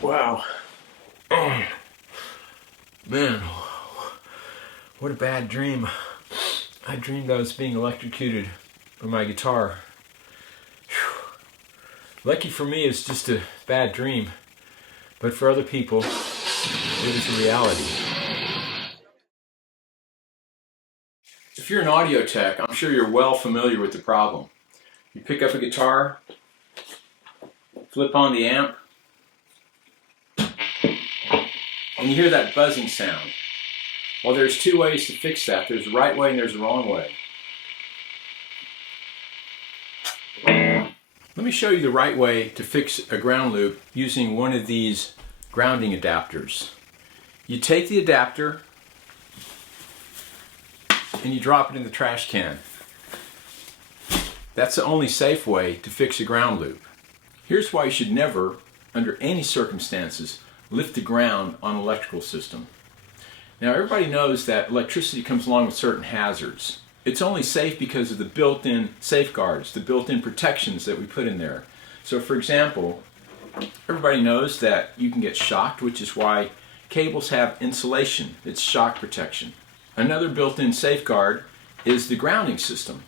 Wow. Oh, man, what a bad dream. I dreamed I was being electrocuted by my guitar. Whew. Lucky for me, it's just a bad dream. But for other people, it was a reality. If you're an audio tech, I'm sure you're well familiar with the problem. You pick up a guitar, flip on the amp, and you hear that buzzing sound. Well, there's two ways to fix that. There's the right way and there's the wrong way. Let me show you the right way to fix a ground loop using one of these grounding adapters. You take the adapter and you drop it in the trash can. That's the only safe way to fix a ground loop. Here's why you should never, under any circumstances, lift the ground on an electrical system. Now, everybody knows that electricity comes along with certain hazards. It's only safe because of the built-in safeguards, the built-in protections that we put in there. So, for example, everybody knows that you can get shocked, which is why cables have insulation. It's shock protection. Another built-in safeguard is the grounding system.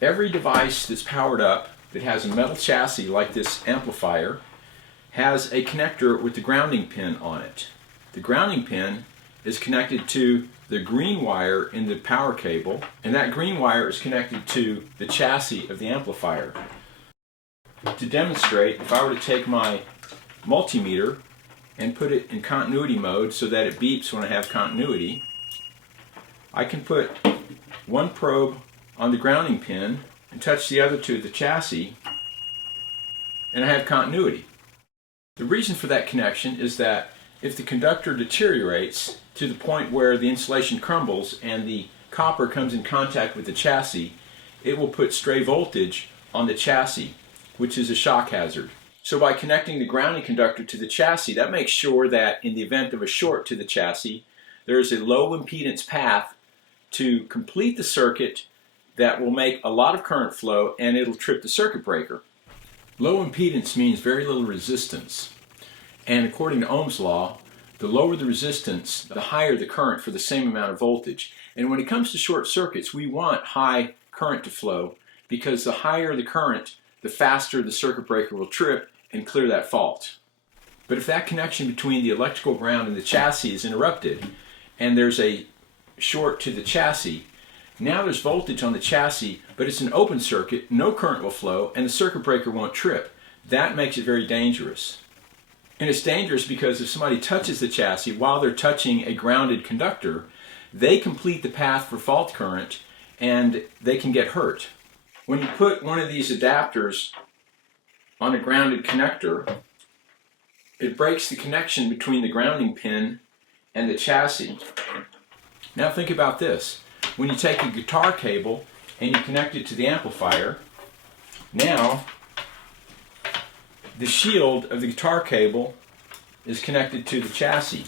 Every device that's powered up that has a metal chassis like this amplifier has a connector with the grounding pin on it. The grounding pin is connected to the green wire in the power cable, and that green wire is connected to the chassis of the amplifier. To demonstrate, if I were to take my multimeter and put it in continuity mode so that it beeps when I have continuity, I can put one probe on the grounding pin and touch the other to the chassis, and I have continuity. The reason for that connection is that if the conductor deteriorates to the point where the insulation crumbles and the copper comes in contact with the chassis, it will put stray voltage on the chassis, which is a shock hazard. So by connecting the grounding conductor to the chassis, that makes sure that in the event of a short to the chassis, there is a low impedance path to complete the circuit that will make a lot of current flow, and it'll trip the circuit breaker. Low impedance means very little resistance. And according to Ohm's law, the lower the resistance, the higher the current for the same amount of voltage. And when it comes to short circuits, we want high current to flow, because the higher the current, the faster the circuit breaker will trip and clear that fault. But if that connection between the electrical ground and the chassis is interrupted, and there's a short to the chassis, now there's voltage on the chassis, but it's an open circuit, no current will flow, and the circuit breaker won't trip. That makes it very dangerous. And it's dangerous because if somebody touches the chassis while they're touching a grounded conductor, they complete the path for fault current and they can get hurt. When you put one of these adapters on a grounded connector, it breaks the connection between the grounding pin and the chassis. Now think about this. When you take a guitar cable and you connect it to the amplifier, now the shield of the guitar cable is connected to the chassis.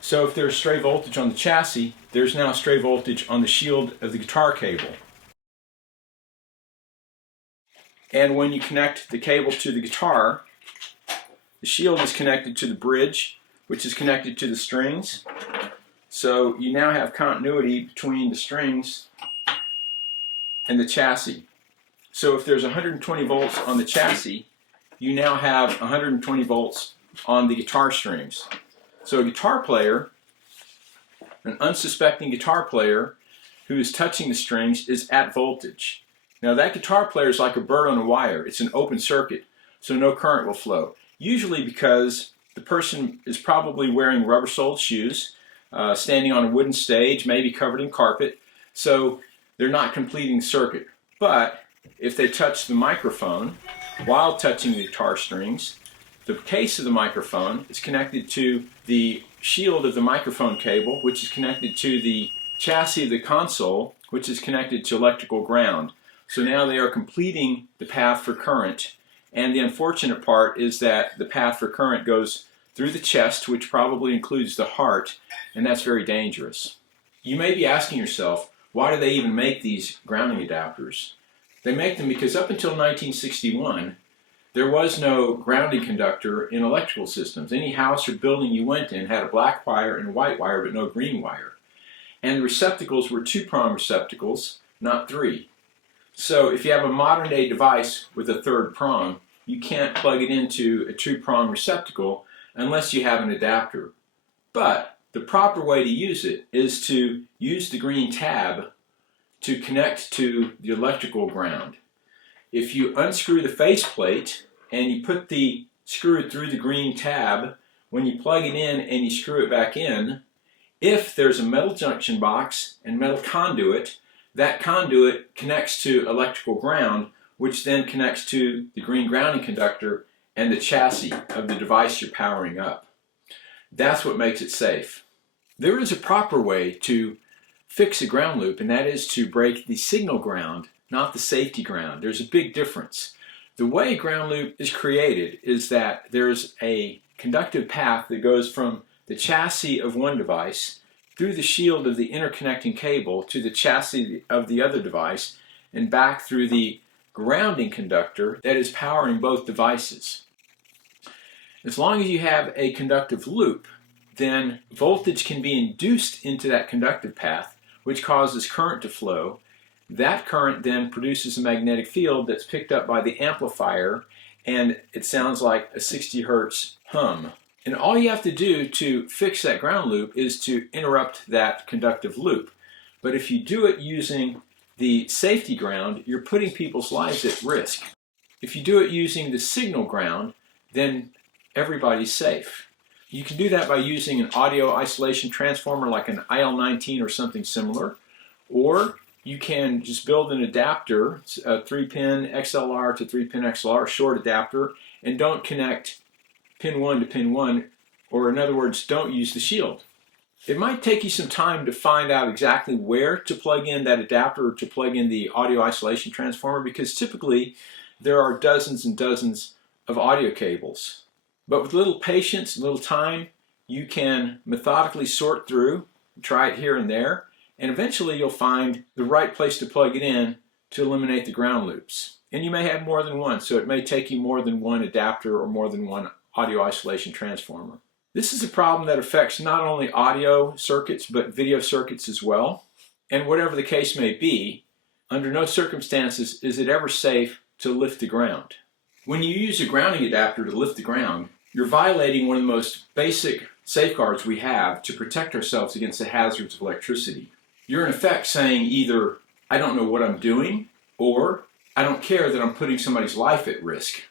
So if there's stray voltage on the chassis, there's now stray voltage on the shield of the guitar cable. And when you connect the cable to the guitar, the shield is connected to the bridge, which is connected to the strings. So you now have continuity between the strings and the chassis. So if there's 120 volts on the chassis, you now have 120 volts on the guitar strings. So a guitar player, an unsuspecting guitar player who is touching the strings, is at voltage. Now that guitar player is like a bird on a wire. It's an open circuit, so no current will flow. Usually because the person is probably wearing rubber-soled shoes, standing on a wooden stage, maybe covered in carpet, so they're not completing the circuit. But if they touch the microphone while touching the guitar strings, the case of the microphone is connected to the shield of the microphone cable, which is connected to the chassis of the console, which is connected to electrical ground. So now they are completing the path for current. And the unfortunate part is that the path for current goes through the chest, which probably includes the heart, and that's very dangerous. You may be asking yourself, why do they even make these grounding adapters? They make them because up until 1961, there was no grounding conductor in electrical systems. Any house or building you went in had a black wire and a white wire, but no green wire. And the receptacles were two-prong receptacles, not three. So if you have a modern-day device with a third prong, you can't plug it into a two-prong receptacle unless you have an adapter. But the proper way to use it is to use the green tab to connect to the electrical ground. If you unscrew the faceplate and you put the screw through the green tab, when you plug it in and you screw it back in, if there's a metal junction box and metal conduit, that conduit connects to electrical ground, which then connects to the green grounding conductor and the chassis of the device you're powering up. That's what makes it safe. There is a proper way to fix a ground loop, and that is to break the signal ground, not the safety ground. There's a big difference. The way a ground loop is created is that there's a conductive path that goes from the chassis of one device through the shield of the interconnecting cable to the chassis of the other device and back through the grounding conductor that is powering both devices. As long as you have a conductive loop, then voltage can be induced into that conductive path, which causes current to flow. That current then produces a magnetic field that's picked up by the amplifier, and it sounds like a 60 hertz hum. And all you have to do to fix that ground loop is to interrupt that conductive loop. But if you do it using the safety ground, you're putting people's lives at risk. If you do it using the signal ground, then everybody's safe. You can do that by using an audio isolation transformer like an IL-19 or something similar, or you can just build an adapter, a 3-pin XLR to 3-pin XLR, short adapter, and don't connect pin 1 to pin 1, or in other words, don't use the shield. It might take you some time to find out exactly where to plug in that adapter or to plug in the audio isolation transformer, because typically there are dozens and dozens of audio cables. But with a little patience, a little time, you can methodically sort through, try it here and there, and eventually you'll find the right place to plug it in to eliminate the ground loops. And you may have more than one, so it may take you more than one adapter or more than one audio isolation transformer. This is a problem that affects not only audio circuits, but video circuits as well. And whatever the case may be, under no circumstances is it ever safe to lift the ground. When you use a grounding adapter to lift the ground, you're violating one of the most basic safeguards we have to protect ourselves against the hazards of electricity. You're in effect saying either, I don't know what I'm doing, or I don't care that I'm putting somebody's life at risk.